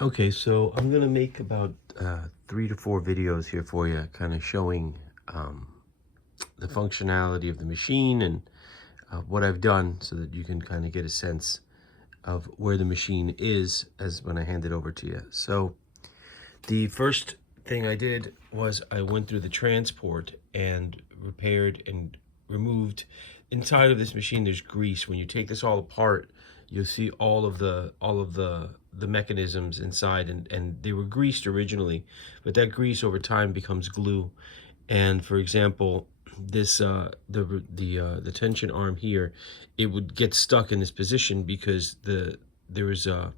Okay, so I'm gonna make about 3 to 4 videos here for you, kind of showing the functionality of the machine and what I've done, so that you can kind of get a sense of where the machine is as when I hand it over to you. So the first thing I did was I went through the transport and repaired and removed. Inside of this machine there's grease. When you take this all apart, you'll see all of the mechanisms inside, and they were greased originally, but that grease over time becomes glue. And for example, this the tension arm here, it would get stuck in this position because there was an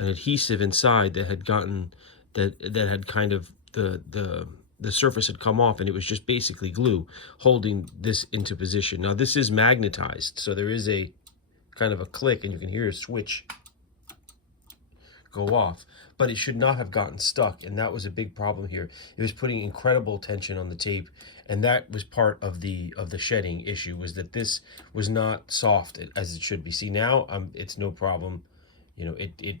adhesive inside that had gotten that had kind of the surface had come off, and it was just basically glue holding this into position. Now this is magnetized, so there is a kind of a click, and you can hear a switch go off, but it should not have gotten stuck, and that was a big problem here. It was putting incredible tension on the tape, and that was part of the shedding issue, was that this was not soft as it should be. See now, it's no problem. You know, it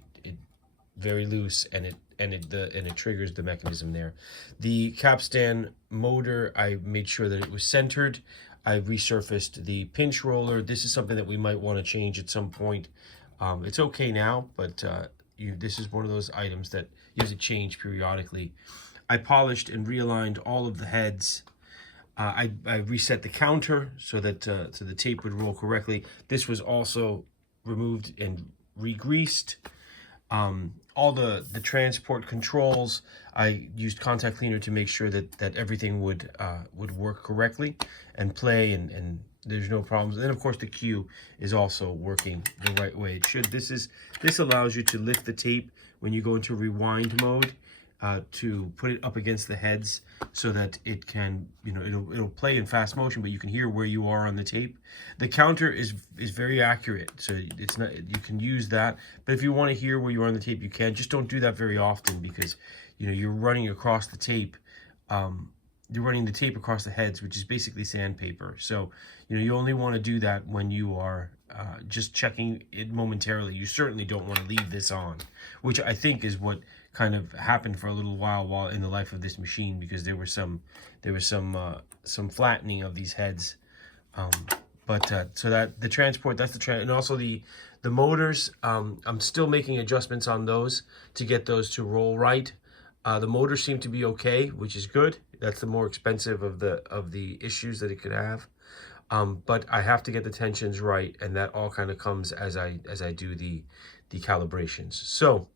very loose, and it triggers the mechanism there. The capstan motor, I made sure that it was centered. I resurfaced the pinch roller. This is something that we might want to change at some point. It's okay now, but this is one of those items that you have to change periodically. I polished and realigned all of the heads. I reset the counter so that so the tape would roll correctly. This was also removed and re-greased. All the transport controls, I used contact cleaner to make sure that everything would work correctly and play, and there's no problems. And then of course the cue is also working the right way it should. This allows you to lift the tape when you go into rewind mode, to put it up against the heads so that it can, you know, it'll play in fast motion, but you can hear where you are on the tape. The counter is very accurate, so it's not, you can use that. But if you want to hear where you are on the tape, you can. Just don't do that very often, because you know you're running across the tape. You're running the tape across the heads, which is basically sandpaper. So you know you only want to do that when you are just checking it momentarily. You certainly don't want to leave this on, which I think is what kind of happened for a little while in the life of this machine, because there was some flattening of these heads. So that the transport, that's the and also the motors, I'm still making adjustments on those to get those to roll right. The motors seem to be okay, which is good. That's the more expensive of the issues that it could have. But I have to get the tensions right, and that all kind of comes as I do the calibrations. So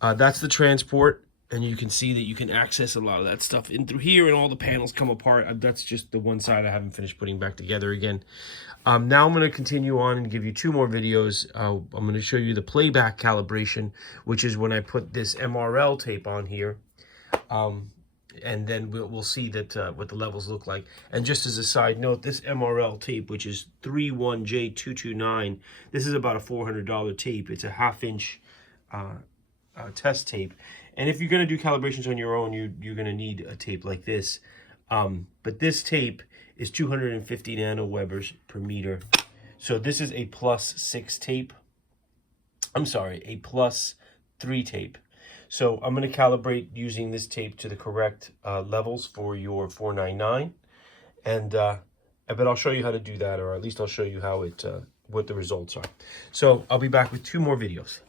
that's the transport, and you can see that you can access a lot of that stuff in through here, and all the panels come apart. That's just the one side I haven't finished putting back together again. Now I'm going to continue on and give you 2 more videos. I'm going to show you the playback calibration, which is when I put this MRL tape on here. And then we'll see that what the levels look like. And just as a side note, this MRL tape, which is 31J229, this is about a $400 tape. It's a 1/2 inch test tape. And if you're going to do calibrations on your own, you're going to need a tape like this. But this tape is 250 nanowebers per meter. So this is a +6 tape. I'm sorry, a +3 tape. So I'm going to calibrate using this tape to the correct levels for your 499, and but I'll show you how to do that, or at least I'll show you how it what the results are. So I'll be back with 2 more videos.